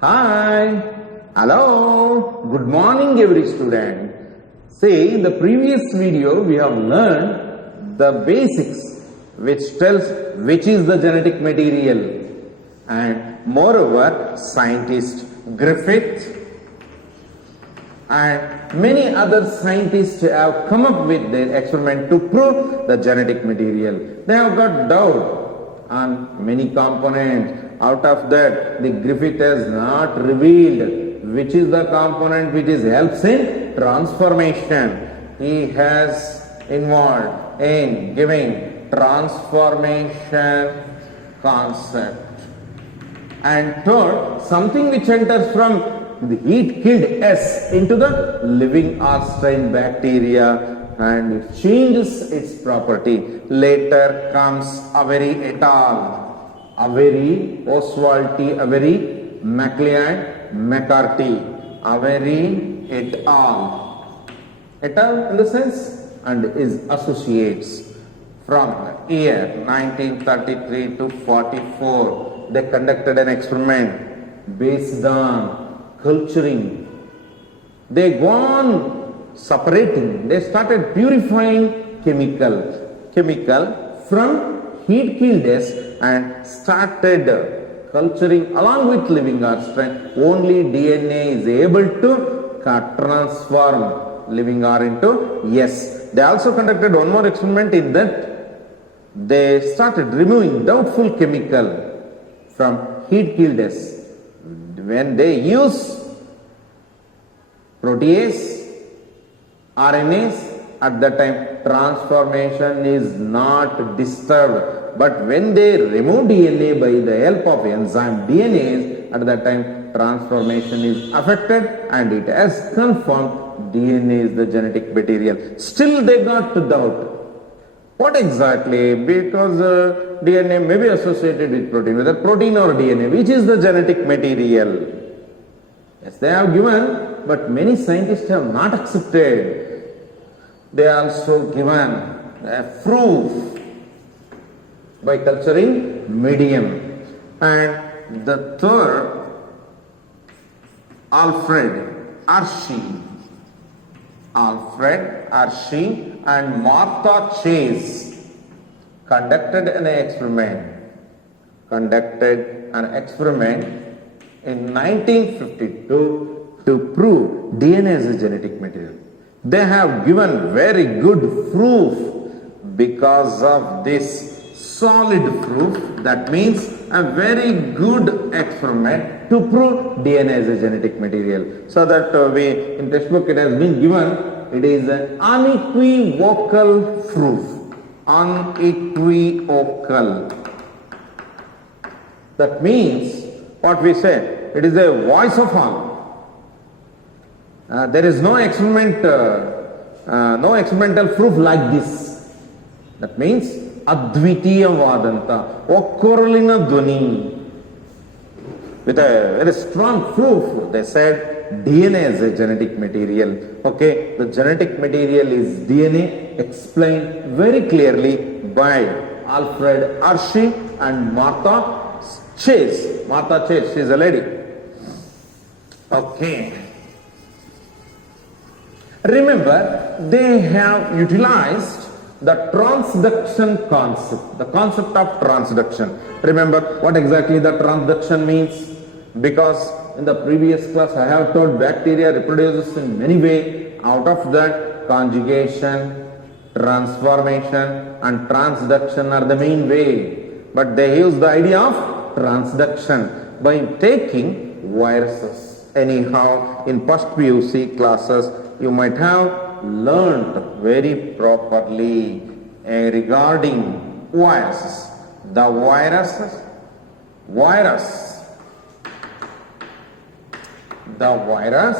Hi, hello, good morning every student. See, in the previous video we have learned the basics which tells which is the genetic material, and moreover scientist Griffith and many other scientists have come up with their experiment to prove the genetic material. They have got doubt on many components. Out of that, the Griffith has not revealed which is the component which is helps in transformation. He has involved in giving transformation concept and told something which enters from the heat killed S into the living or strain bacteria and it changes its property. Later comes Avery et al. Avery, Oswald T. Avery, MacLeod, McCarthy, Avery et al. Et al. In the sense and his associates from the year 1933 to 44. They conducted an experiment based on culturing. They go on separating. They started purifying chemical from heat killed S and started culturing along with living or strain. Only DNA is able to transform living R into S. They also conducted one more experiment in that they started removing doubtful chemical from heat killed S. When they use protease, RNase, at that time transformation is not disturbed. But when they remove DNA by the help of enzyme DNase, at that time transformation is affected and it has confirmed DNA is the genetic material. Still they got to doubt. What exactly? Because DNA may be associated with protein, whether protein or DNA, which is the genetic material? Yes, they have given, but many scientists have not accepted. They also given a proof by culturing medium. And the third, Alfred Hershey and Martha Chase conducted an experiment in 1952 to prove DNA as a genetic material. They have given very good proof. Because of this solid proof, that means a very good experiment to prove DNA as a genetic material. So that in textbook it has been given, it is an unequivocal proof. Unequivocal. That means what we say, it is a voice of all. There is no experimental proof like this. That means Advitiyavadanta, Okkorulina Dhvani. With a very strong proof, they said DNA is a genetic material. Okay, the genetic material is DNA, explained very clearly by Alfred Hershey and Martha Chase. Martha Chase, she is a lady. Okay. Remember, they have utilized the transduction concept, the concept of transduction. Remember what exactly the transduction means? Because in the previous class I have told bacteria reproduces in many ways. Out of that, conjugation, transformation and transduction are the main way. But they use the idea of transduction by taking viruses. Anyhow, in first PUC classes, you might have learned very properly regarding viruses. The virus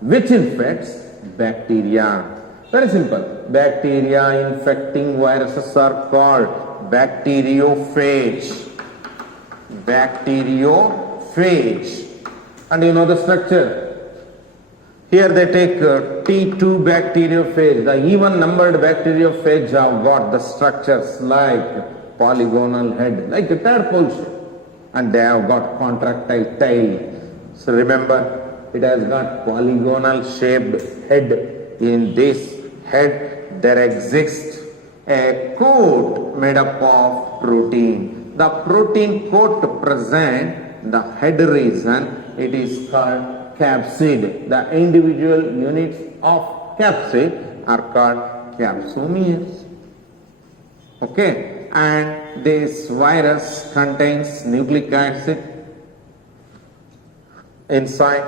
which infects bacteria. Very simple. Bacteria infecting viruses are called bacteriophage. And you know the structure. Here they take T2 bacteriophage. The even numbered bacteriophage have got the structures like polygonal head, like a tadpole shape. And they have got contractile tail. So remember, it has got polygonal shaped head. In this head there exists a coat made up of protein. The protein coat present the head region. It is called capsid. The individual units of capsid are called capsomeres. Okay, and this virus contains nucleic acid inside,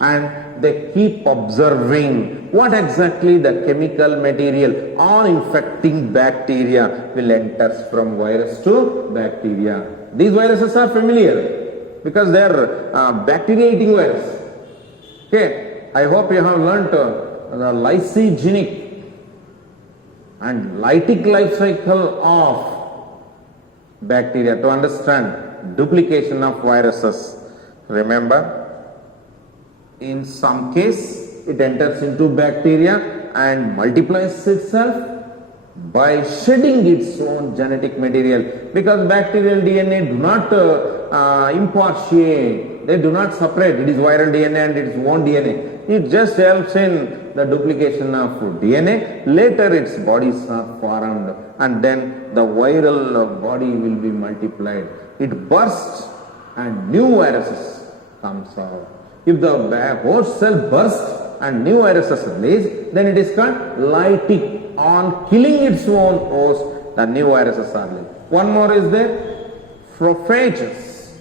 and they keep observing what exactly the chemical material or infecting bacteria will enter from virus to bacteria. These viruses are familiar because they are bacteria eating virus. Okay, I hope you have learnt the lysogenic and lytic life cycle of bacteria to understand duplication of viruses. Remember, in some case it enters into bacteria and multiplies itself by shedding its own genetic material, because bacterial DNA do not impartiate, they do not separate. It is viral DNA and its own DNA. It just helps in the duplication of DNA. Later its bodies are formed and then the viral body will be multiplied. It bursts and new viruses comes out. If the host cell bursts and new viruses release, then it is called lytic. On killing its own host, the new viruses are released. One more is there, prophages.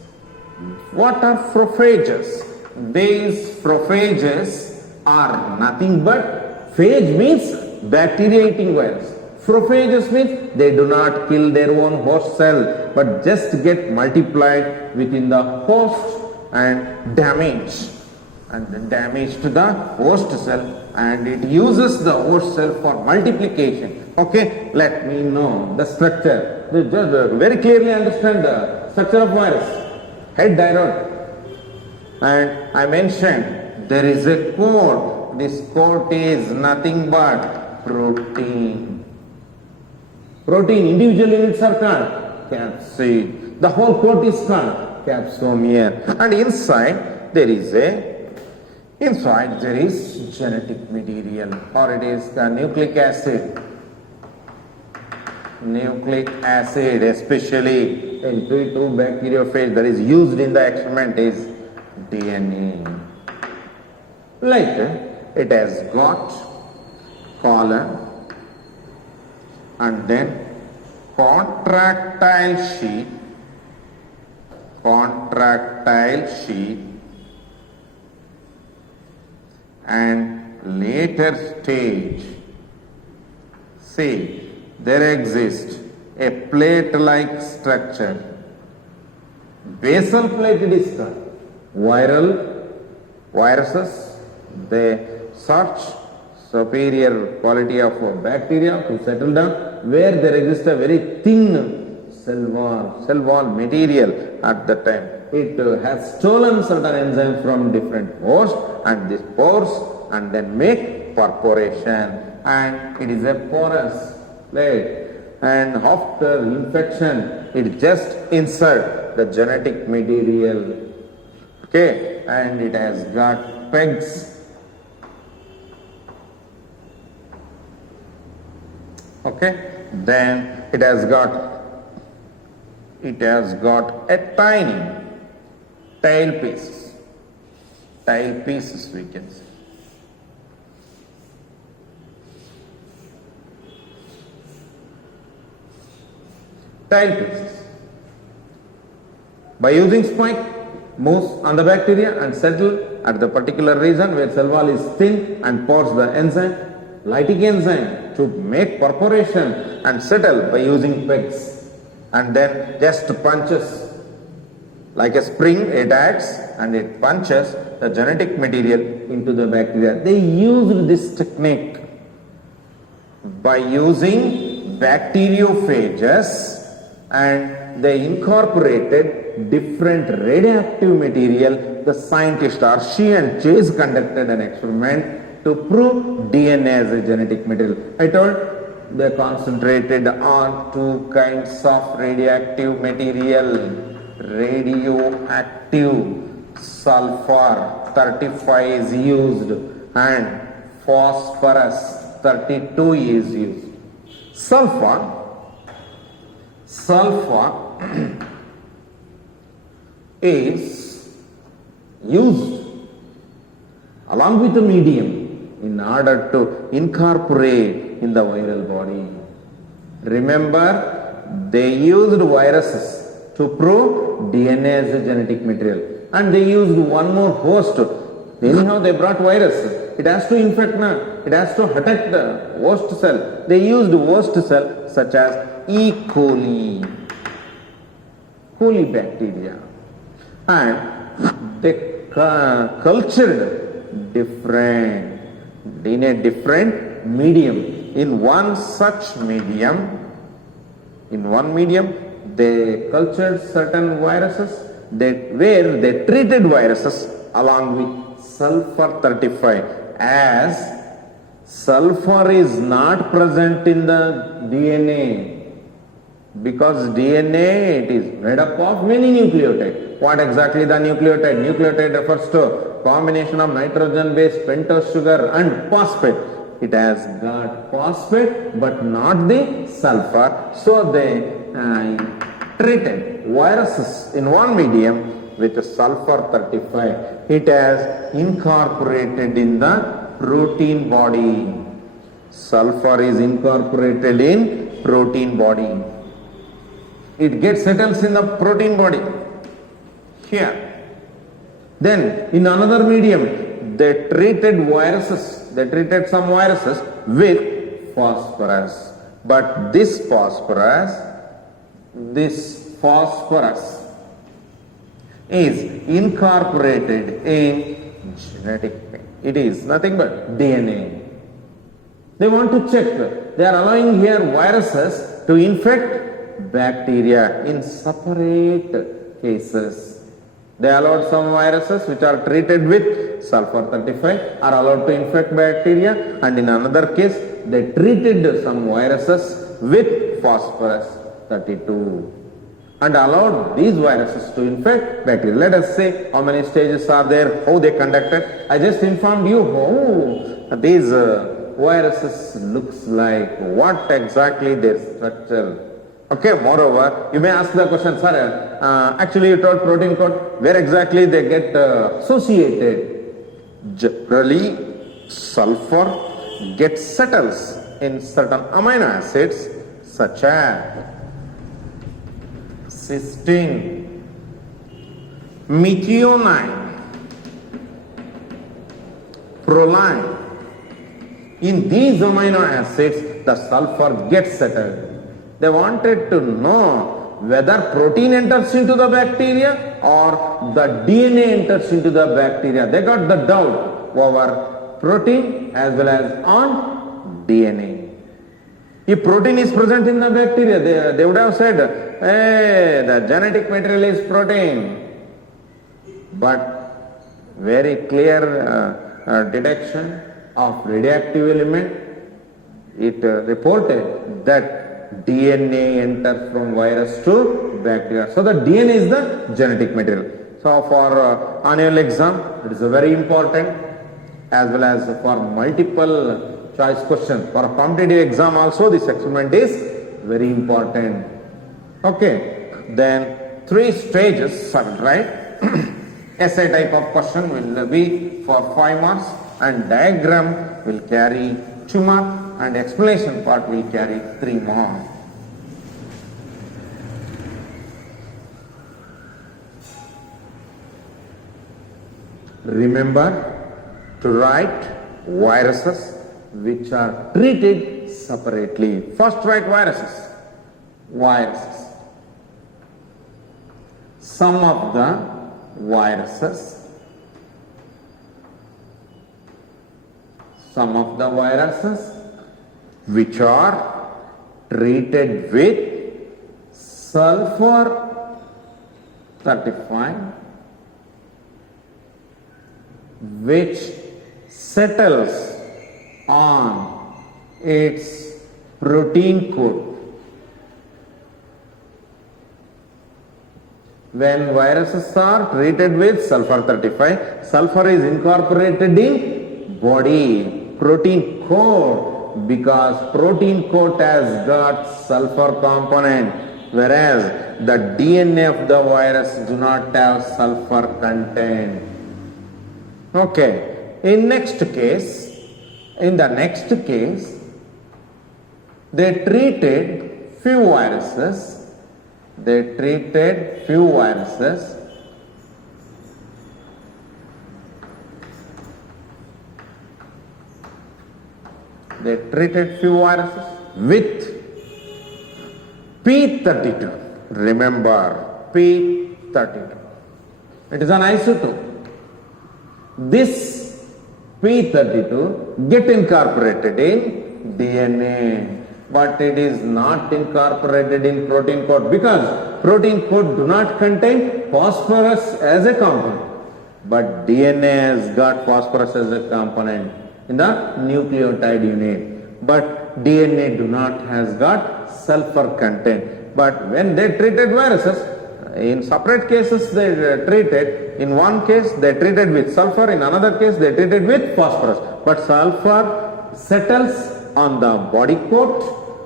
What are prophages? These prophages are nothing but, phage means bacteria eating virus. Prophages means they do not kill their own host cell but just get multiplied within the host and damage to the host cell, and it uses the host cell for multiplication. Okay, let me know the structure. Just very clearly understand the structure of virus. Head diode. And I mentioned there is a coat. This coat is nothing but protein. Protein, individual units are called capsid. The whole coat is called capsomere. And inside there is genetic material, or it is the nucleic acid. Nucleic acid, especially in P2 bacteriophage, that is used in the experiment is DNA. Later, it has got colon and then contractile sheath, and later stage. See, there exists a plate-like structure. Basal plate it is called. Viruses, they search superior quality of bacteria to settle down where there exists a very thin cell wall material at the time. It has stolen certain enzymes from different hosts and this pores and then make perforation, and it is a porous plate, and after infection it just insert the genetic material. Okay, and it has got pegs. Okay, then it has got a tiny tail pieces we can see. Tail pieces. By using spike, moves on the bacteria and settle at the particular region where cell wall is thin and pours the enzyme, lytic enzyme, to make perforation and settle by using pegs, and then just punches. Like a spring, it acts and it punches the genetic material into the bacteria. They used this technique by using bacteriophages, and they incorporated different radioactive material. The scientist Hershey and Chase conducted an experiment to prove DNA as a genetic material. I told they concentrated on two kinds of radioactive material. Radioactive sulfur 35 is used and phosphorus 32 is used. Sulfur is used along with the medium in order to incorporate in the viral body. Remember, they used viruses to prove DNA as a genetic material, and they used one more host. Anyhow, they brought virus. It has to infect now. It has to attack the host cell. They used host cell such as E. coli bacteria, and they cultured different in a different medium. In one such medium, they cultured certain viruses where they treated viruses along with sulfur 35, as sulfur is not present in the DNA, because DNA, it is made up of many nucleotides. What exactly the nucleotide? Nucleotide refers to combination of nitrogen based pentose sugar and phosphate. It has got phosphate but not the sulfur. So they treated viruses in one medium with sulfur 35. It has incorporated in the protein body. Sulfur is incorporated in protein body. It settles in the protein body here. Then in another medium, they treated some viruses with phosphorus. But this phosphorus is incorporated in genetic. It is nothing but DNA. They want to check. They are allowing here viruses to infect bacteria in separate cases. They allowed some viruses which are treated with sulfur 35 are allowed to infect bacteria, and in another case they treated some viruses with phosphorus 32 and allowed these viruses to infect bacteria. Let us say how many stages are there, how they conducted. I just informed you how these viruses looks like, what exactly their structure. Okay, moreover, you may ask the question, sir, actually you told protein code, where exactly they get associated? Generally, sulfur settles in certain amino acids such as cysteine, methionine, proline. In these amino acids, the sulfur gets settled. They wanted to know whether protein enters into the bacteria or the DNA enters into the bacteria. They got the doubt over protein as well as on DNA. If protein is present in the bacteria, they would have said, hey, the genetic material is protein. But very clear detection of radioactive element, it reported that DNA enters from virus to bacteria. So the DNA is the genetic material. So for annual exam, it is a very important, as well as for multiple choice question. For a competitive exam also, this experiment is very important. Okay, then 3 stages I will write. Essay type of question will be for 5 marks, and diagram will carry 2 marks, and explanation part will carry 3 marks. Remember to write viruses which are treated separately. First write viruses. Some of the viruses which are treated with sulfur 35, which settles on its protein coat. When viruses are treated with sulfur 35, sulfur is incorporated in body protein coat because protein coat has got sulfur component, whereas the DNA of the virus do not have sulfur content. Okay, in the next case, they treated few viruses. They treated few viruses with P32. Remember, P32. It is an isotope. This P32 get incorporated in DNA, but it is not incorporated in protein coat because protein coat do not contain phosphorus as a component, but DNA has got phosphorus as a component in the nucleotide unit, but DNA do not has got sulfur content. But when they treated viruses, in separate cases they treated, in one case they treated with sulfur, in another case they treated with phosphorus, but sulfur settles on the body coat,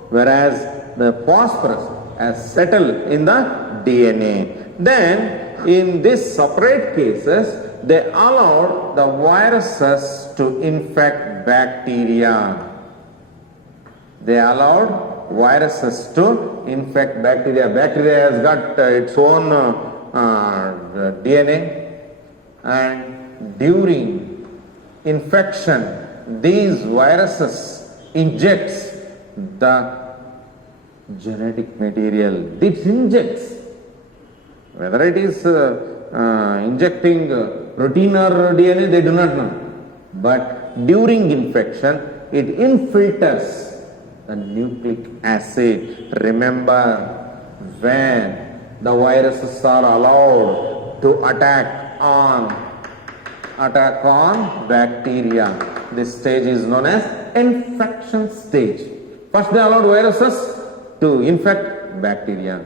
whereas the phosphorus has settled in the DNA. Then in these separate cases, they allowed the viruses to infect bacteria. They allowed viruses to infect bacteria. Bacteria has got its own DNA, and during infection, these viruses injects the genetic material. It injects, whether it is injecting protein or DNA, they do not know. But during infection, it infiltrates the nucleic acid. Remember, when the viruses are allowed to attack on bacteria, this stage is known as infection stage. First they allowed viruses to infect bacteria,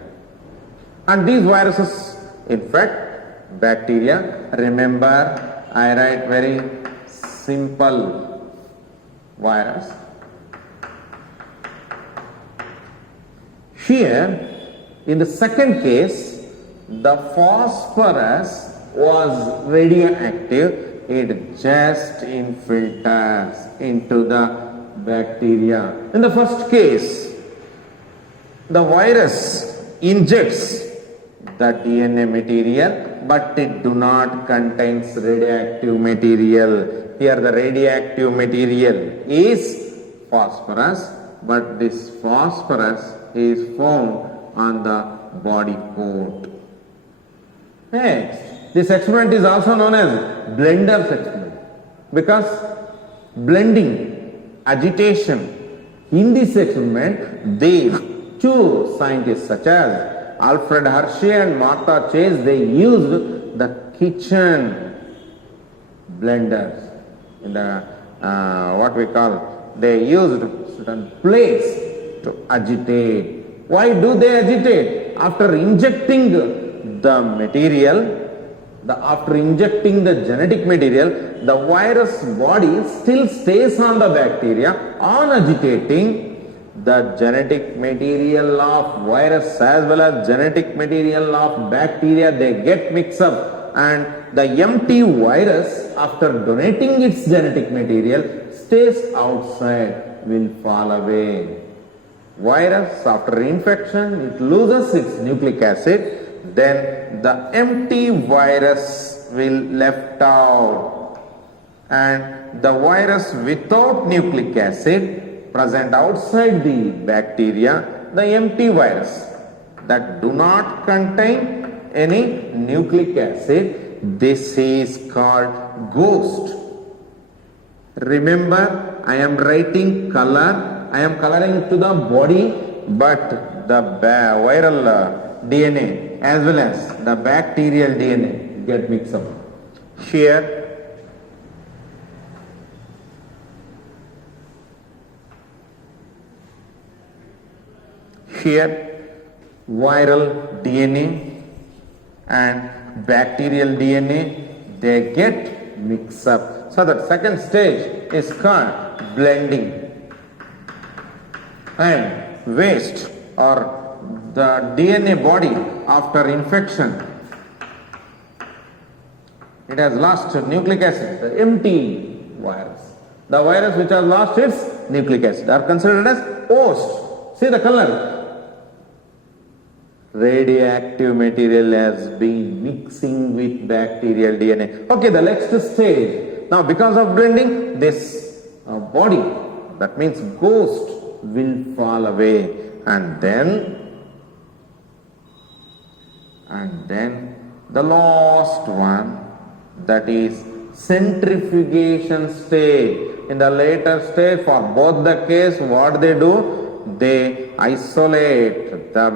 and these viruses infect bacteria. Remember, I write very simple virus. Here, in the second case, the phosphorus was radioactive. It just infiltrates into the bacteria. In the first case, the virus injects the DNA material, but it do not contains radioactive material. Here the radioactive material is phosphorus, but this phosphorus is found on the body coat. Next, this experiment is also known as Blender's experiment because blending, agitation, in this experiment, these two scientists such as Alfred Hershey and Martha Chase, they used the kitchen blenders in the what we call, they used certain plates to agitate. Why do they agitate? After injecting the material, after injecting the genetic material, the virus body still stays on the bacteria. On agitating, the genetic material of virus as well as genetic material of bacteria, they get mixed up, and the empty virus, after donating its genetic material, stays outside, will fall away. Virus, after infection, it loses its nucleic acid, then the empty virus will left out, and the virus without nucleic acid present outside the bacteria, the empty virus that do not contain any nucleic acid, this is called ghost. Remember, I am writing color, I am coloring to the body, but the viral DNA as well as the bacterial DNA get mixed up. Here viral DNA and bacterial DNA, they get mixed up. So the second stage is called blending. And waste or the DNA body after infection, it has lost nucleic acid, the empty virus. The virus which has lost its nucleic acid are considered as host. See the color. Radioactive material has been mixing with bacterial DNA. Okay, the next stage. Now because of blending, this body, that means ghost, will fall away, and then the last one, that is centrifugation stage. In the later stage, for both the case, what they do, they isolate the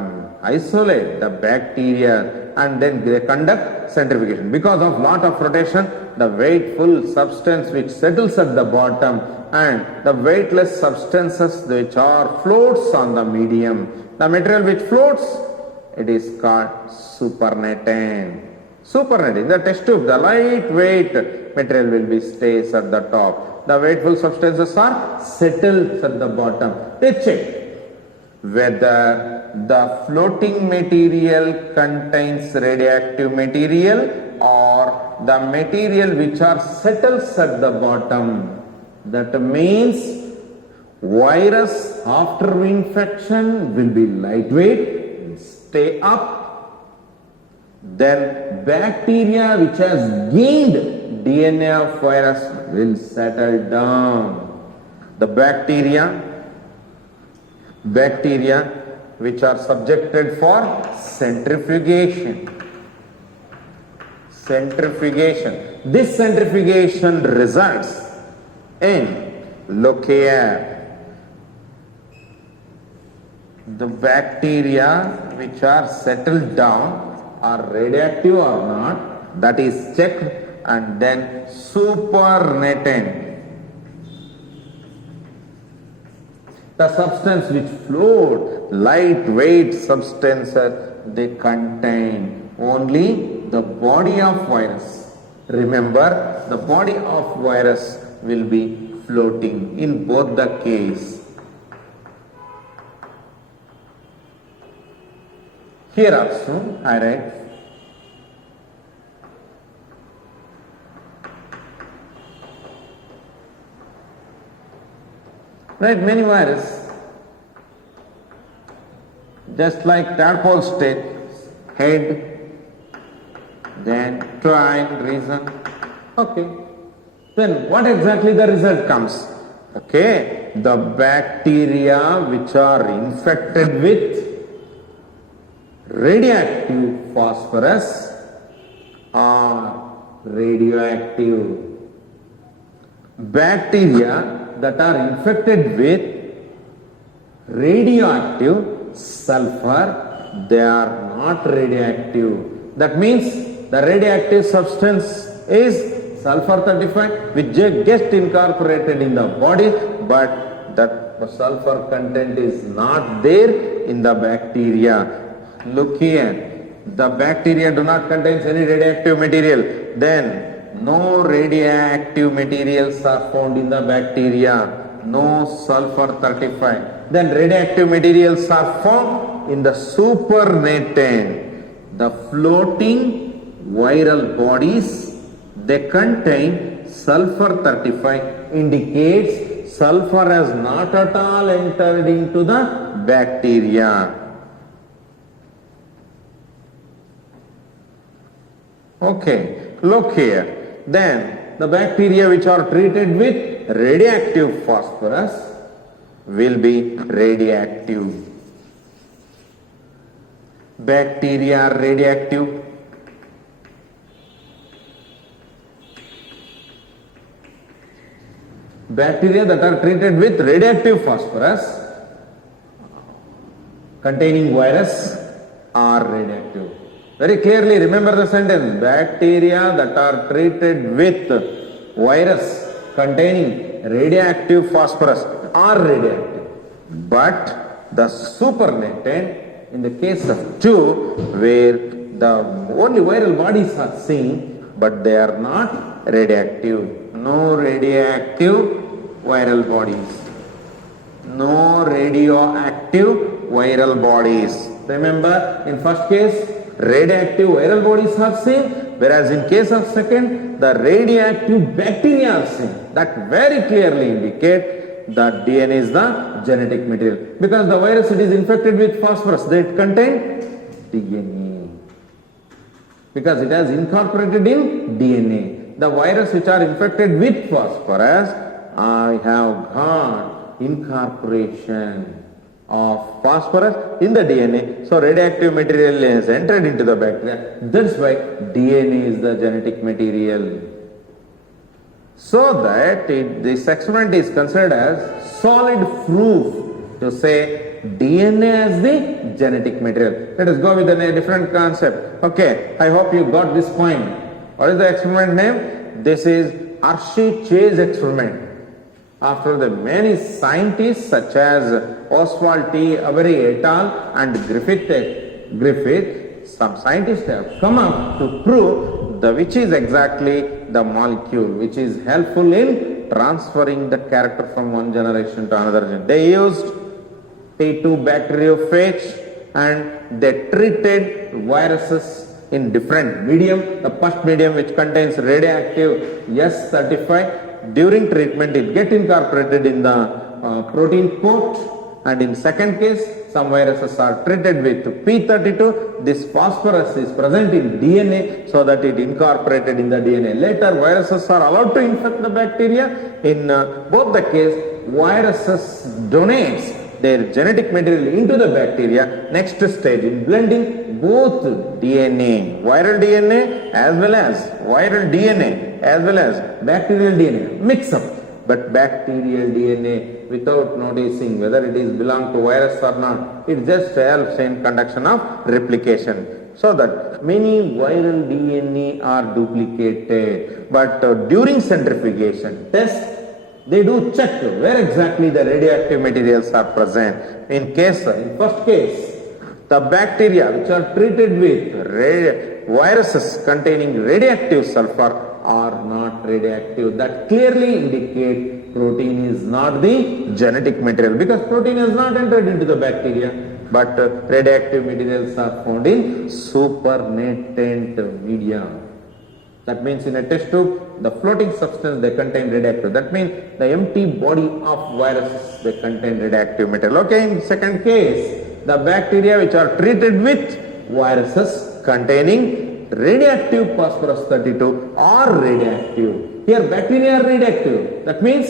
bacteria and then they conduct centrifugation. Because of lot of rotation, the weightful substance which settles at the bottom and the weightless substances which are floats on the medium, the material which floats, it is called supernatant. Supernatant, the test tube, the lightweight material will be stays at the top. The weightful substances are settled at the bottom. They check whether the floating material contains radioactive material or the material which are settles at the bottom. That means virus after infection will be lightweight, stay up. Then bacteria which has gained DNA of virus will settle down. The bacteria which are subjected for centrifugation. This centrifugation results in, look here, the bacteria which are settled down are radioactive or not, that is checked, and then supernatant. The substance which float, lightweight substances, they contain only the body of virus. Remember, the body of virus will be floating in both the case. Here also I write many virus, just like tadpole state, head, then twine, reason. Okay. Then what exactly the result comes? Okay, the bacteria which are infected with radioactive phosphorus are radioactive. Bacteria that are infected with radioactive sulfur, they are not radioactive. That means the radioactive substance is sulfur 35 which gets incorporated in the body, but that sulfur content is not there in the bacteria. Look here, the bacteria do not contain any radioactive material, then no radioactive materials are found in the bacteria, no sulfur 35. Then radioactive materials are found in the supernatant. The floating viral bodies, they contain sulfur 35, indicates sulfur has not at all entered into the bacteria. Okay, look here. Then the bacteria which are treated with radioactive phosphorus will be radioactive. Bacteria are radioactive. Bacteria that are treated with radioactive phosphorus containing virus are radioactive. Very clearly remember the sentence, bacteria that are treated with virus containing radioactive phosphorus are radioactive. But the supernatant, in the case of two, where the only viral bodies are seen, but they are not radioactive. No radioactive viral bodies. No radioactive viral bodies. Remember, in first case, radioactive viral bodies are seen, whereas in case of second, the radioactive bacteria are seen. That very clearly indicate that DNA is the genetic material. Because the virus, it is infected with phosphorus, they contain DNA. Because it has incorporated in DNA. The virus which are infected with phosphorus, I have got incorporation of phosphorus in the DNA. So radioactive material is entered into the bacteria. That's why DNA is the genetic material. So that this experiment is considered as solid proof to say DNA as the genetic material. Let us go with a different concept. Okay, I hope you got this point. What is the experiment name? This is Hershey-Chase experiment. After the many scientists such as Oswald T. Avery et al. And Griffith, some scientists have come up to prove which is exactly the molecule which is helpful in transferring the character from one generation to another generation. They used T2 bacteriophage and they treated viruses in different medium. The first medium which contains radioactive S35, during treatment it gets incorporated in the protein coat, and in second case some viruses are treated with P32. This phosphorus is present in DNA so that it incorporated in the DNA. Later viruses are allowed to infect the bacteria. In both the case, viruses donates their genetic material into the bacteria. Next stage in blending both DNA, viral DNA as well as bacterial DNA, mix up. But bacterial DNA, without noticing whether it is belong to virus or not, it just helps in conduction of replication. So that many viral DNA are duplicated. But during centrifugation test, they do check where exactly the radioactive materials are present. In first case, the bacteria which are treated with viruses containing radioactive sulfur are not radioactive. That clearly indicate protein is not the genetic material, because protein has not entered into the bacteria, but radioactive materials are found in supernatant media. That means in a test tube, the floating substance they contain radioactive. That means the empty body of viruses, they contain radioactive material. Okay, in second case, the bacteria which are treated with viruses containing radioactive phosphorus 32 are radioactive. Here bacteria are radioactive. That means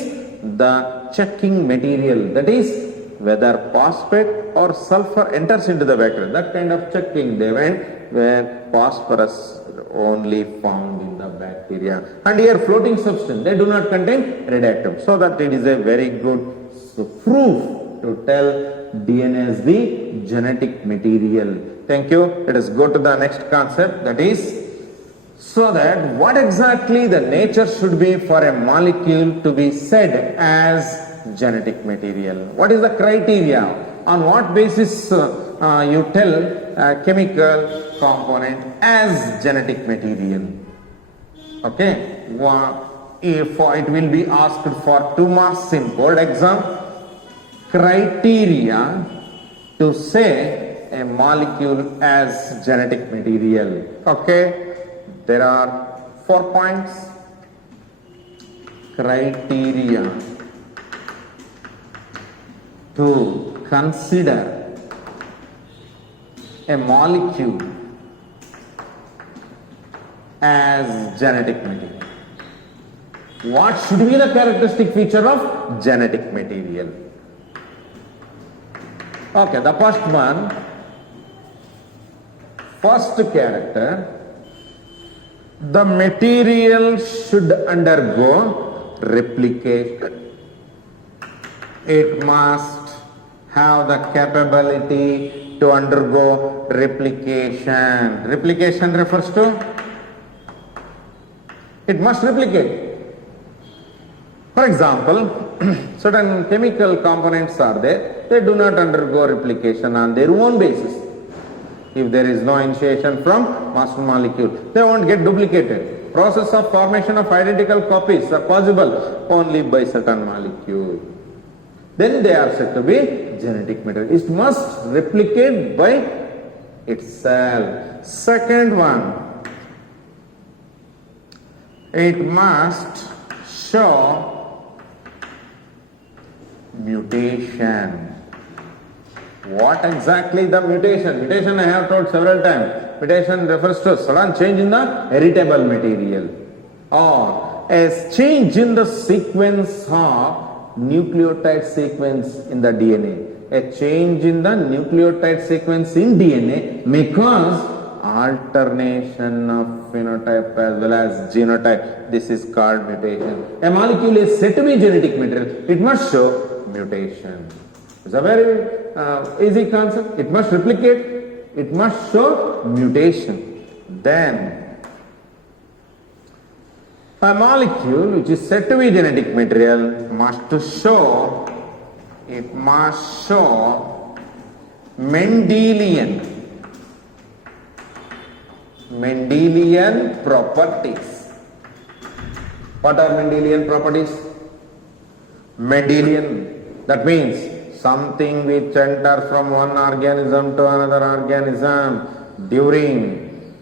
the checking material, that is whether phosphate or sulfur enters into the bacteria. That kind of checking they went where phosphorus only found in the bacteria. And here floating substance, they do not contain radioactive. So that it is a very good proof to tell DNA as the genetic material. Thank you. Let us go to the next concept, that is, so that what exactly the nature should be for a molecule to be said as genetic material. What is the criteria? On what basis you tell a chemical component as genetic material? Okay, if it will be asked for 2 marks in board exam, criteria to say a molecule as genetic material. Okay, there are 4 points. Criteria to consider a molecule as genetic material. What should be the characteristic feature of genetic material? Okay, the first one, first character, the material should undergo replication. It must have the capability to undergo replication. Replication refers to it must replicate. For example, certain chemical components are there, they do not undergo replication on their own basis. if there is no initiation from master molecule. They won't get duplicated. Process of formation of identical copies are possible only by certain molecule. Then they are said to be genetic material. It must replicate by itself. Second one, it must show mutation. What exactly the mutation? Mutation I have told several times. Mutation refers to sudden change in the heritable material or a change in the sequence of nucleotide sequence in the DNA. A change in the nucleotide sequence in DNA may cause alternation of phenotype as well as genotype. This is called mutation. A molecule is said to be genetic material. It must show mutation. It's a very easy concept. It must replicate. It must show mutation. Then a molecule which is said to be genetic material must show Mendelian properties. What are Mendelian properties? Mendelian, that means something which enters from one organism to another organism during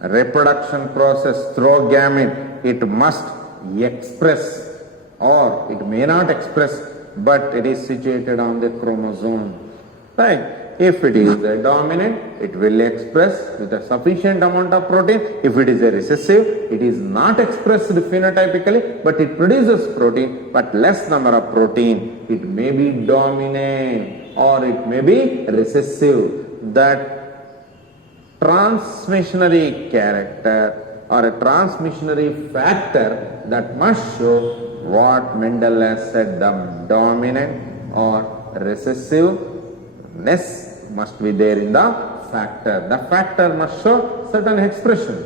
reproduction process through gamete, it must express, or it may not express, but it is situated on the chromosome. Right? If it is a dominant, it will express with a sufficient amount of protein. If it is a recessive, it is not expressed phenotypically, but it produces protein, but less number of protein. It may be dominant or it may be recessive. That transmissionary character or a transmissionary factor that must show what Mendel has said, the dominant or recessiveness must be there in the factor. The factor must show certain expression.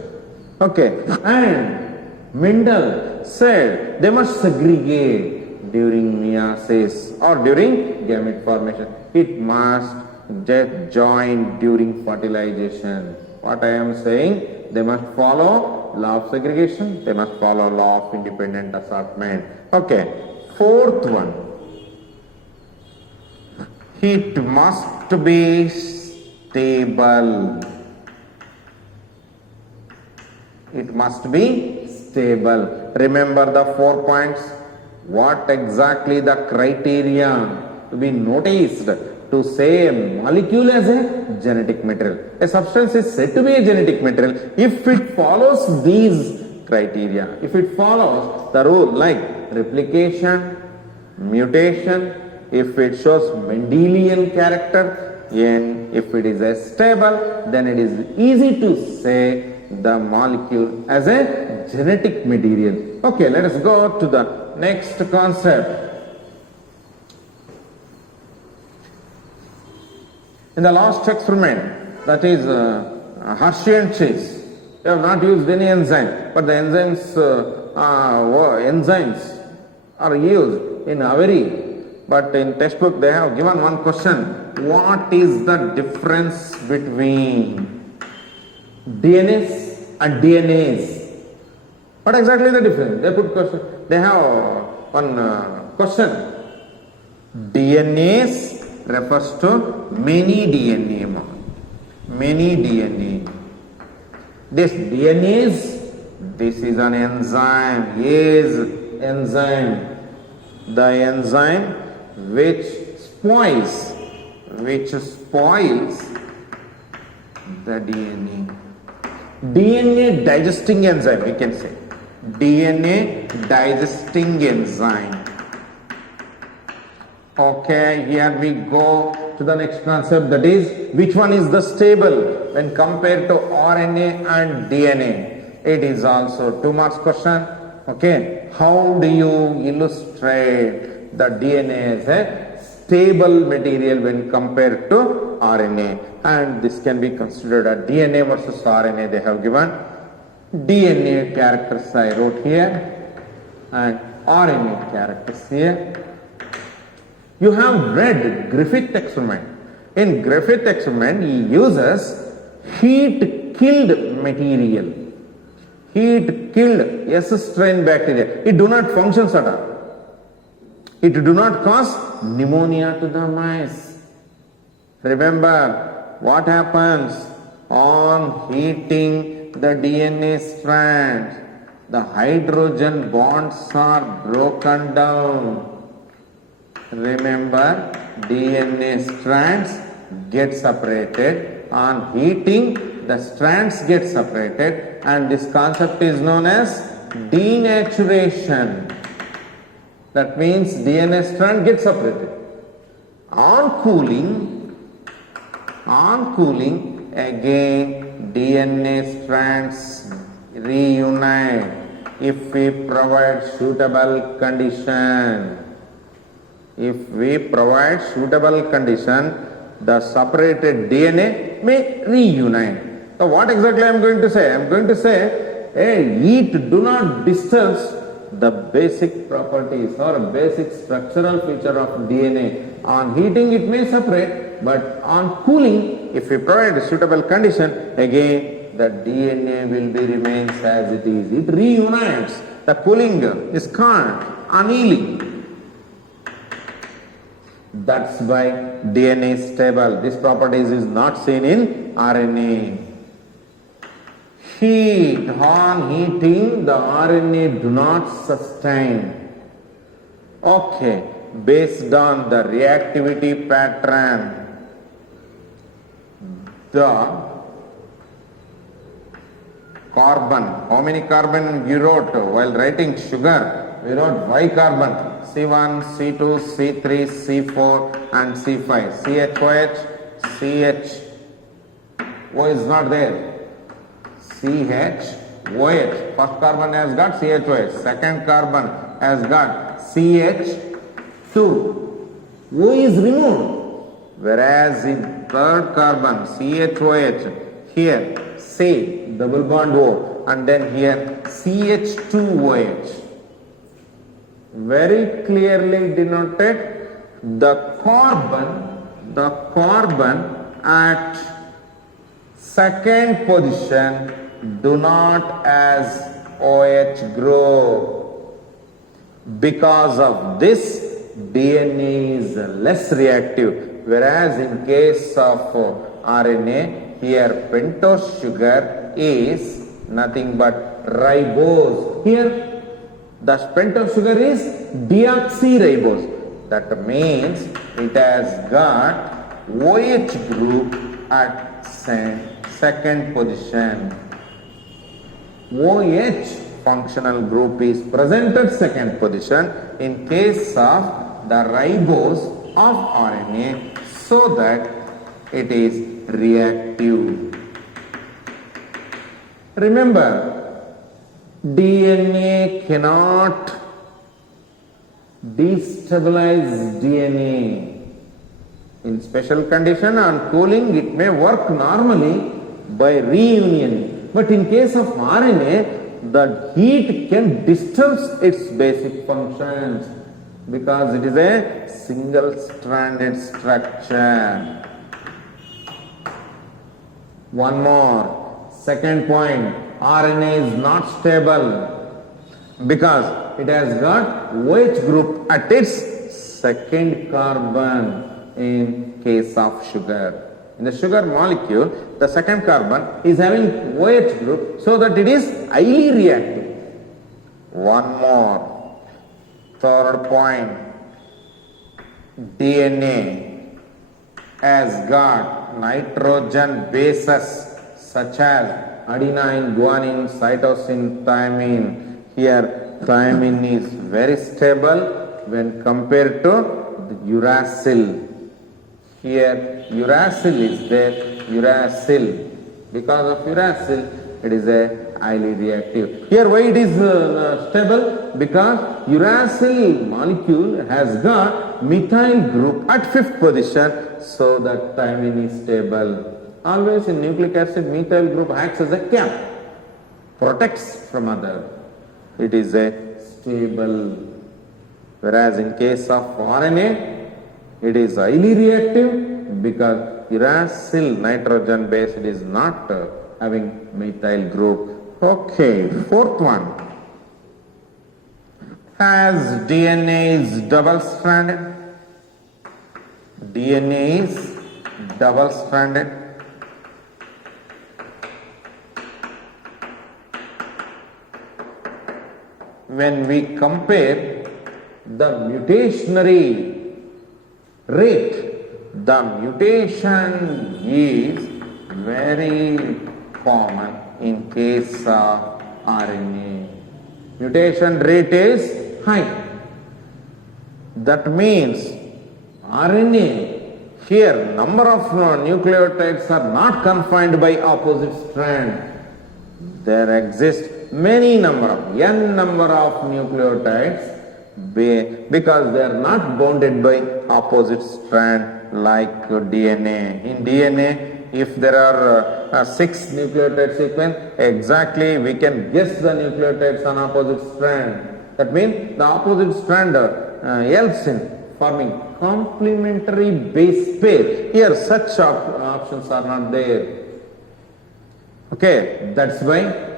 Okay. And Mendel said they must segregate during meiosis or during gamete formation. It must get joined during fertilization. What I am saying, they must follow law of segregation, they must follow law of independent assortment. Okay. Fourth one, it must be stable. It must be stable. Remember the 4 points. What exactly the criteria to be noticed to say a molecule as a genetic material? A substance is said to be a genetic material if it follows these criteria. If it follows the rule like replication, mutation, if it shows Mendelian character, and if it is a stable, then it is easy to say the molecule as a genetic material. Okay, let us go to the next concept. In the last experiment, that is Hershey and Chase, they have not used any enzyme, but the enzymes are used in Avery. But in textbook they have given one question. What is the difference between DNAs and DNAs? What exactly the difference? They put question. They have one question. DNAs refers to many DNA. Many DNA. This DNAs, this is an enzyme. Is enzyme. The enzyme which spoils the DNA. DNA digesting enzyme, we can say. DNA digesting enzyme. Okay, here we go to the next concept, that is which one is the stable when compared to RNA and DNA. It is also 2 marks question. Okay, how do you illustrate the DNA as a stable material when compared to RNA? And this can be considered a DNA versus RNA. They have given DNA characters I wrote here and RNA characters here. You have read Griffith experiment. In Griffith experiment, he uses heat killed material. Heat killed S-strain bacteria. It do not function at all. It do not cause pneumonia to the mice. Remember what happens on heating the DNA strands. The hydrogen bonds are broken down. Remember, DNA strands get separated. On heating, the strands get separated, and this concept is known as denaturation. That means DNA strand gets separated. On cooling, again DNA strands reunite if we provide suitable condition. If we provide suitable condition, the separated DNA may reunite. So what exactly I am going to say? I am going to say, hey, heat do not disturb the basic properties or basic structural feature of DNA. On heating it may separate, but on cooling, if we provide a suitable condition, again the DNA will be remains as it is. It reunites. The cooling is called annealing. That's why DNA is stable. This properties is not seen in RNA. Heat, on heating, the RNA do not sustain. Okay, based on the reactivity pattern, the carbon, how many carbon you wrote while writing sugar? We wrote Y carbon. C1, C2, C3, C4 and C5. CHOH, CH, O is not there. CHOH. First carbon has got CHOH. Second carbon has got CH2. O is removed. Whereas in third carbon, CHOH, here C, double bond O, and then here CH2OH. Very clearly denoted the carbon at second position do not as OH group. Because of this, DNA is less reactive, whereas in case of RNA, here pentose sugar is nothing but ribose. Here the pentose sugar is deoxyribose. That means it has got OH group at second position. OH functional group is present at second position in case of the ribose of RNA, so that it is reactive. Remember, DNA cannot destabilize DNA. In special condition on cooling, it may work normally by reunion. But in case of RNA, the heat can disturb its basic functions because it is a single-stranded structure. One more. Second point. RNA is not stable because it has got OH group at its second carbon in case of sugar. In the sugar molecule, the second carbon is having OH group, so that it is highly reactive. One more. Third point. DNA has got nitrogen bases such as adenine, guanine, cytosine, thymine. Here thymine is very stable when compared to the uracil. Here uracil is there, uracil. Because of uracil, it is a highly reactive. Here why it is stable? Because uracil molecule has got methyl group at fifth position, so that thymine is stable. Always in nucleic acid, methyl group acts as a cap, protects from other. It is a stable. Whereas in case of RNA, it is highly reactive because uracil nitrogen base, it is not having methyl group. Okay, fourth one. As DNA is double-stranded, DNA is double-stranded, when we compare the mutationary rate, the mutation is very common in case of RNA. Mutation rate is high. That means RNA, here number of nucleotides are not confined by opposite strand. There exist many number of, n number of nucleotides because they are not bounded by opposite strand like DNA. In DNA, if there are 6 nucleotide sequence, exactly we can guess the nucleotides on opposite strand. That means the opposite strand helps in forming complementary base pair. Here such options are not there. Okay, that's why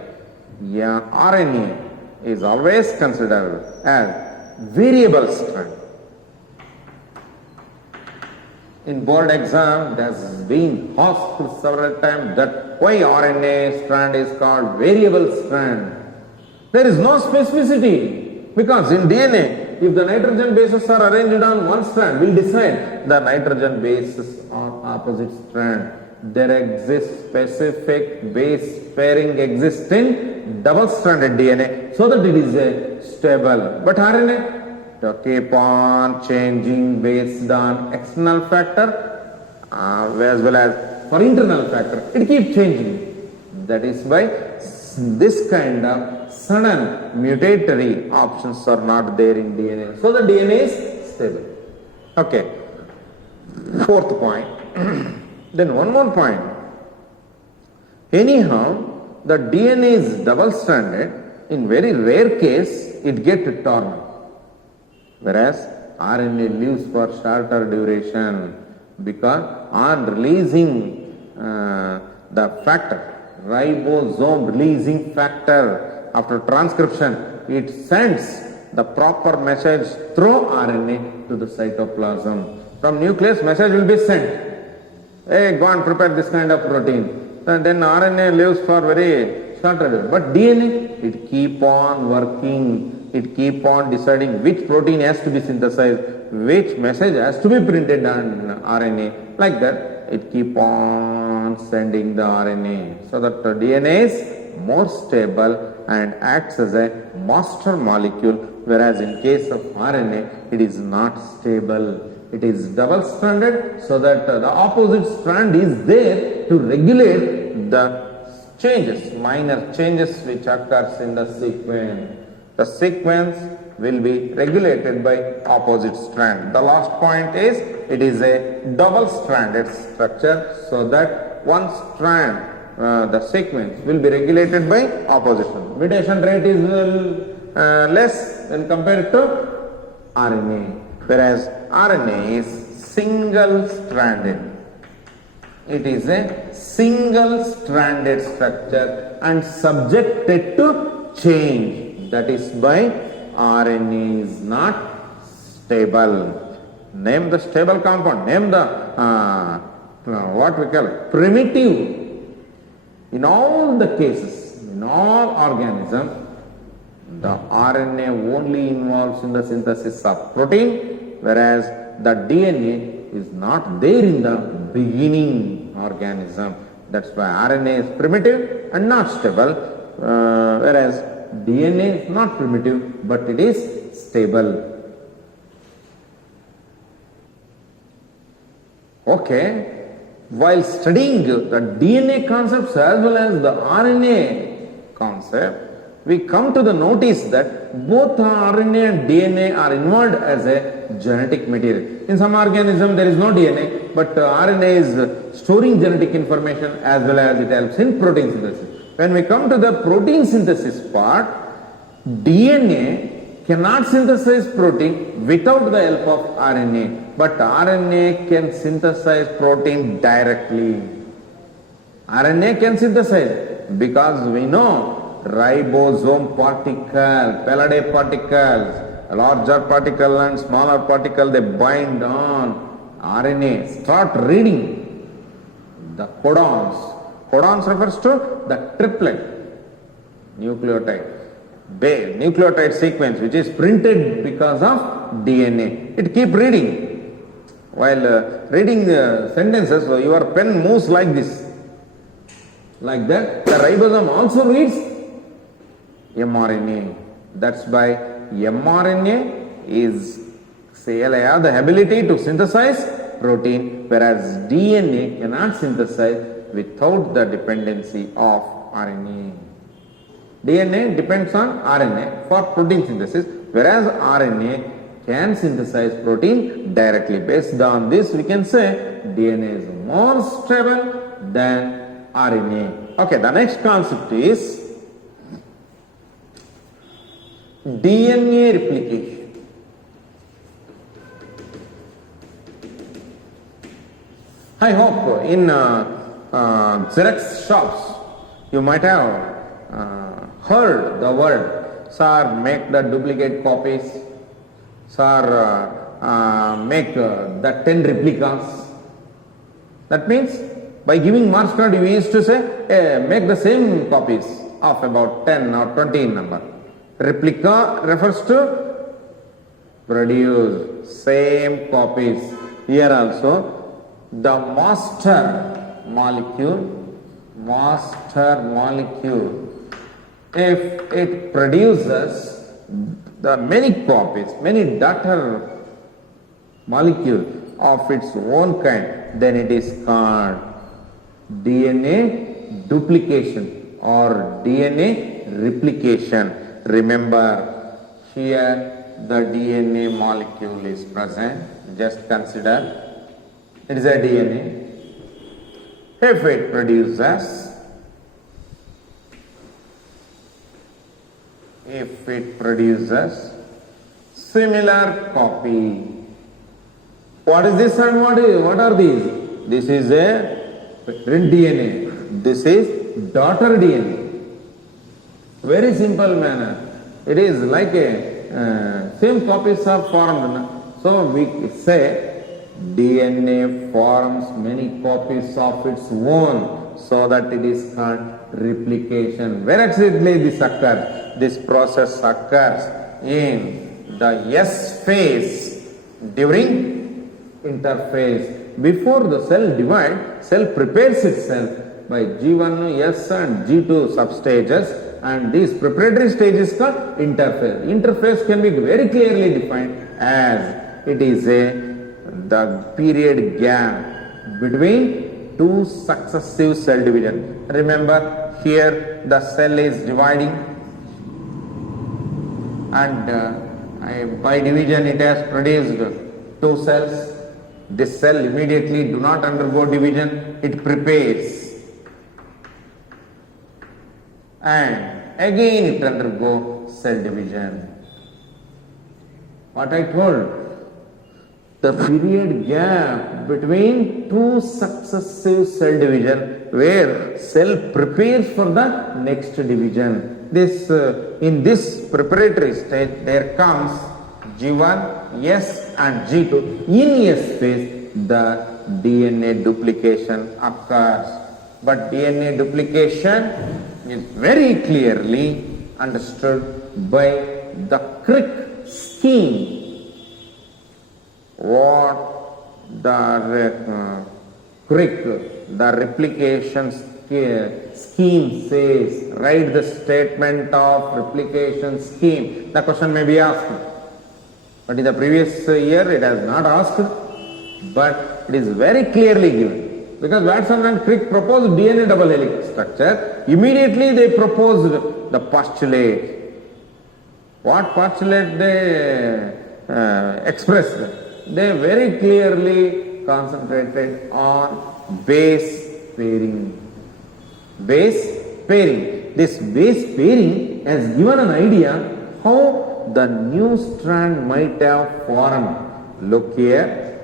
RNA is always considered as variable strand. In board exam, it has been asked several times that why RNA strand is called variable strand. There is no specificity because in DNA, if the nitrogen bases are arranged on one strand, we'll decide the nitrogen bases on opposite strand. There exists specific base pairing exists in double-stranded DNA so that it is stable. But RNA to keep on changing based on external factor as well as for internal factor. It keeps changing. That is why this kind of sudden mutatory options are not there in DNA. So the DNA is stable. Okay. Fourth point. Then one more point. Anyhow, the DNA is double-stranded. In very rare case, it gets torn. Whereas RNA lives for shorter duration because on releasing the factor, ribosome releasing factor after transcription, it sends the proper message through RNA to the cytoplasm. From nucleus, message will be sent. Hey, go and prepare this kind of protein. And then RNA lives for very short time. But DNA, it keep on working. It keep on deciding which protein has to be synthesized, which message has to be printed on RNA. Like that, it keep on sending the RNA. So that the DNA is more stable and acts as a master molecule, whereas in case of RNA, it is not stable. It is double-stranded so that the opposite strand is there to regulate the changes, minor changes which occurs in the sequence. The sequence will be regulated by opposite strand. The last point is it is a double-stranded structure so that one strand, the sequence will be regulated by opposite strand. Mutation rate is less when compared to RNA. Whereas RNA is single-stranded. It is a single-stranded structure and subjected to change. That is why RNA is not stable. Name the stable compound. Name the what we call primitive. In all the cases, in all organisms, the RNA only involves in the synthesis of protein, whereas the DNA is not there in the beginning organism. That's why RNA is primitive and not stable, whereas DNA is not primitive but it is stable. Okay, while studying the DNA concepts as well as the RNA concept, we come to the notice that both RNA and DNA are involved as a genetic material. In some organism there is no DNA, but RNA is storing genetic information as well as it helps in protein synthesis. When we come to the protein synthesis part, DNA cannot synthesize protein without the help of RNA, but RNA can synthesize protein directly. RNA can synthesize because we know ribosome particle, Pallade particles, larger particle and smaller particle, they bind on RNA, start reading the codons. Codons refers to the triplet nucleotide sequence which is printed because of DNA. It keep reading. While reading the sentences, so your pen moves like this. Like that, the ribosome also reads mRNA. That's why mRNA is, have the ability to synthesize protein, whereas DNA cannot synthesize without the dependency of RNA. DNA depends on RNA for protein synthesis, whereas RNA can synthesize protein directly. Based on this, we can say DNA is more stable than RNA. Okay, the next concept is DNA replication. I hope in Xerox shops you might have heard the word, sir, make the duplicate copies, sir, make the 10 replicas. That means by giving marks card we used to say, make the same copies of about 10 or 20 in number. Replica refers to produce same copies. Here also the master molecule, if it produces the many copies, many daughter molecule of its own kind, then it is called DNA duplication or DNA replication. Remember, here the DNA molecule is present. Just consider it is a DNA. If it produces similar copy. What is this and what are these? This is a parent DNA. This is daughter DNA. Very simple manner. It is like a same copies are formed. So we say DNA forms many copies of its own, so that it is called replication. Where exactly this occurs? This process occurs in the S phase during interphase. Before the cell divides, cell prepares itself by G1, S and G2 substages, and these preparatory stages called interphase. Interphase can be very clearly defined as it is the period gap between two successive cell division. Remember, here the cell is dividing, and by division it has produced two cells. This cell immediately do not undergo division, it prepares, and again it undergo cell division. What I told, the period gap between two successive cell division where cell prepares for the next division. This in this preparatory stage there comes G1, S and G2. In S phase the DNA duplication occurs. But DNA duplication is very clearly understood by the Crick scheme. What the Crick, the replication scheme says. Write the statement of replication scheme. The question may be asked, but in the previous year it has not asked, but it is very clearly given. Because Watson and Crick proposed DNA double helix structure, immediately they proposed the postulate. What postulate they expressed? They very clearly concentrated on base pairing. Base pairing. This base pairing has given an idea how the new strand might have formed. Look here.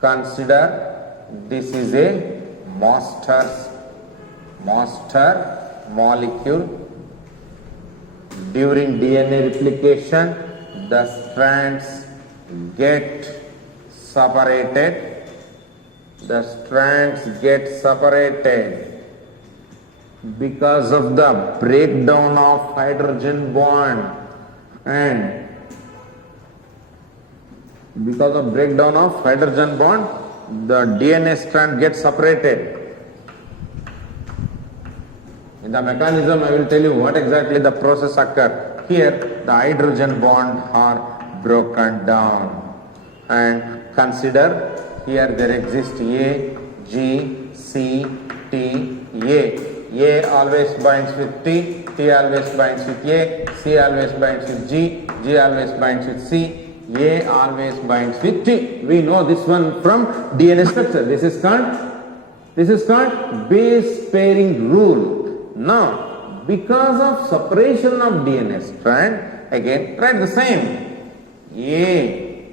Consider this is a master molecule. During DNA replication, the strands get separated. The strands get separated because of the breakdown of hydrogen bond, and because of breakdown of hydrogen bond, the DNA strand gets separated. In the mechanism, I will tell you what exactly the process occurs. Here, the hydrogen bonds are broken down. And consider, here there exists A, G, C, T, A. A always binds with T, T always binds with A, C always binds with G, G always binds with C, A always binds with T. We know this one from DNA structure. This is called base pairing rule. Now, because of separation of DNA strand, again write the same. A,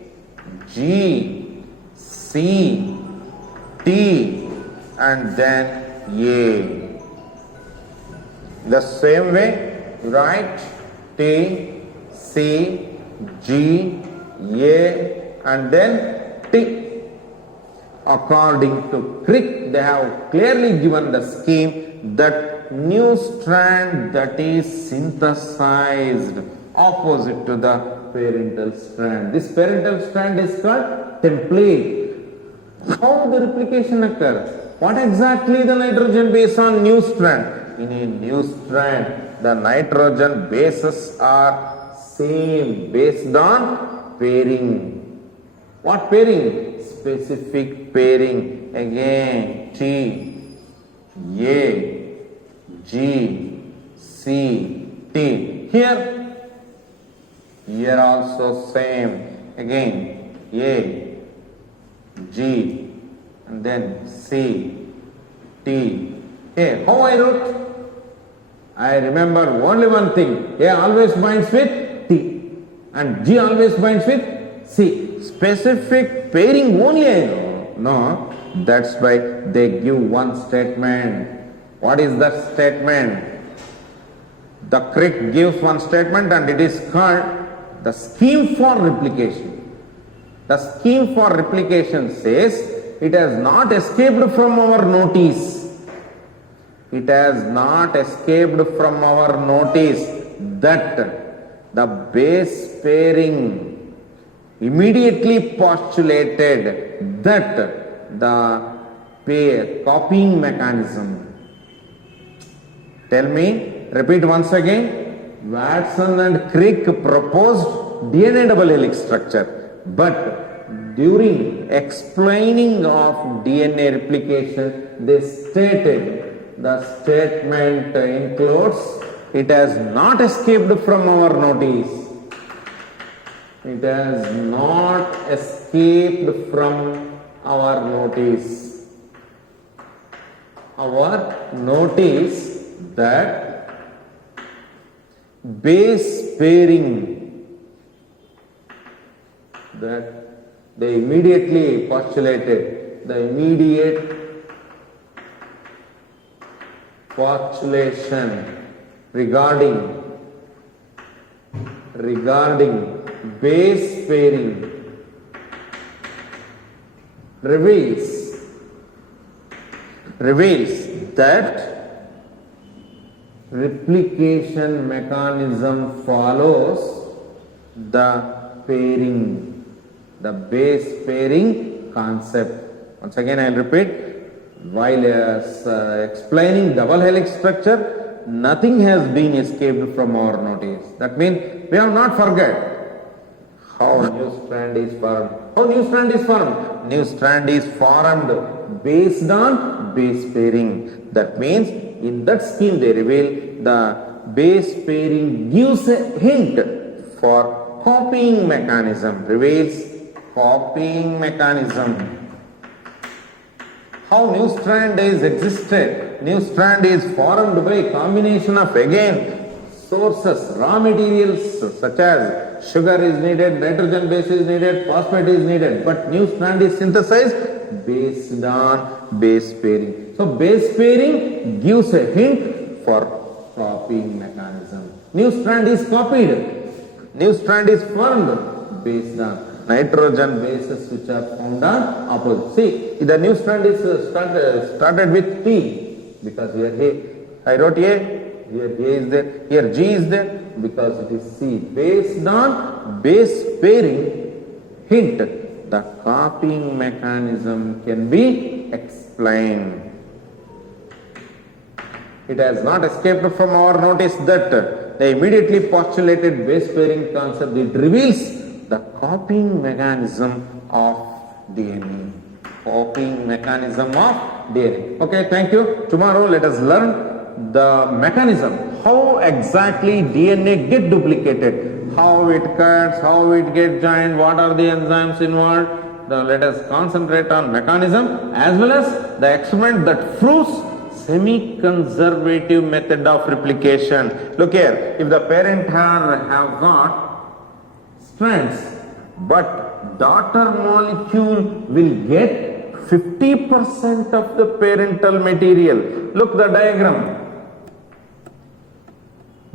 G, C, T, and then A. The same way, write T, C, G, A, and then T. According to Crick, they have clearly given the scheme that new strand that is synthesized opposite to the parental strand. This parental strand is called template. How the replication occurs? What exactly the nitrogen base on new strand? In a new strand, the nitrogen bases are same based on pairing. What pairing? Specific pairing. Again, T, A, G, C, T. Here also same. Again, A, G, and then C, T. Hey, how I wrote? I remember only one thing. A always binds with T and G always binds with C. Specific pairing only I know. No, that's why they give one statement. What is that statement? The Crick gives one statement and it is called the scheme for replication. The scheme for replication says it has not escaped from our notice. It has not escaped from our notice that the base pairing immediately postulated that the pair copying mechanism. Tell me, repeat once again. Watson and Crick proposed DNA double helix structure, but during explaining of DNA replication, they stated the statement includes it has not escaped from our notice. It has not escaped from our notice. Our notice that base pairing that they immediately postulated, the immediate postulation regarding base pairing reveals that replication mechanism follows the pairing, the base pairing concept. Once again I will repeat. While explaining double helix structure, nothing has been escaped from our notice. That means we have not forgot how new strand is formed. How new strand is formed? New strand is formed based on base pairing. That means in that scheme they reveal the base pairing gives a hint for copying mechanism, reveals copying mechanism. How new strand is existed new strand is formed by a combination of again sources, raw materials such as sugar is needed, nitrogen base is needed, phosphate is needed, but new strand is synthesized based on base pairing. So base pairing gives a hint for copying mechanism. New strand is copied, new strand is formed based on nitrogen bases which are found on opposite. See, the new strand is started with T because here A, I wrote A, here A is there, here G is there because it is C. Based on base pairing, hint, the copying mechanism can be explained. It has not escaped from our notice that the immediately postulated base pairing concept, it reveals the copying mechanism of DNA. Copying mechanism of DNA. Okay, thank you. Tomorrow let us learn the mechanism, how exactly DNA get duplicated, how it cuts, how it gets joined, what are the enzymes involved. Now let us concentrate on mechanism as well as the experiment that proves semi-conservative method of replication. Look here, if the parent have got strands, but daughter molecule will get 50% of the parental material. Look the diagram.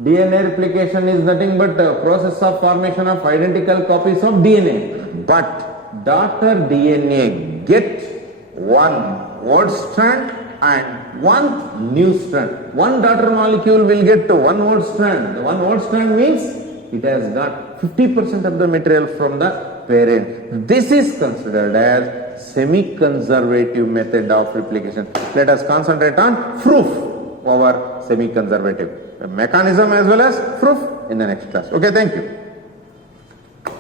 DNA replication is nothing but a process of formation of identical copies of DNA. But daughter DNA get one old strand and one new strand. One daughter molecule will get one old strand. One old strand means it has got 50% of the material from the parent. This is considered as semi-conservative method of replication. Let us concentrate on proof over semi-conservative mechanism as well as proof in the next class. Okay, thank you.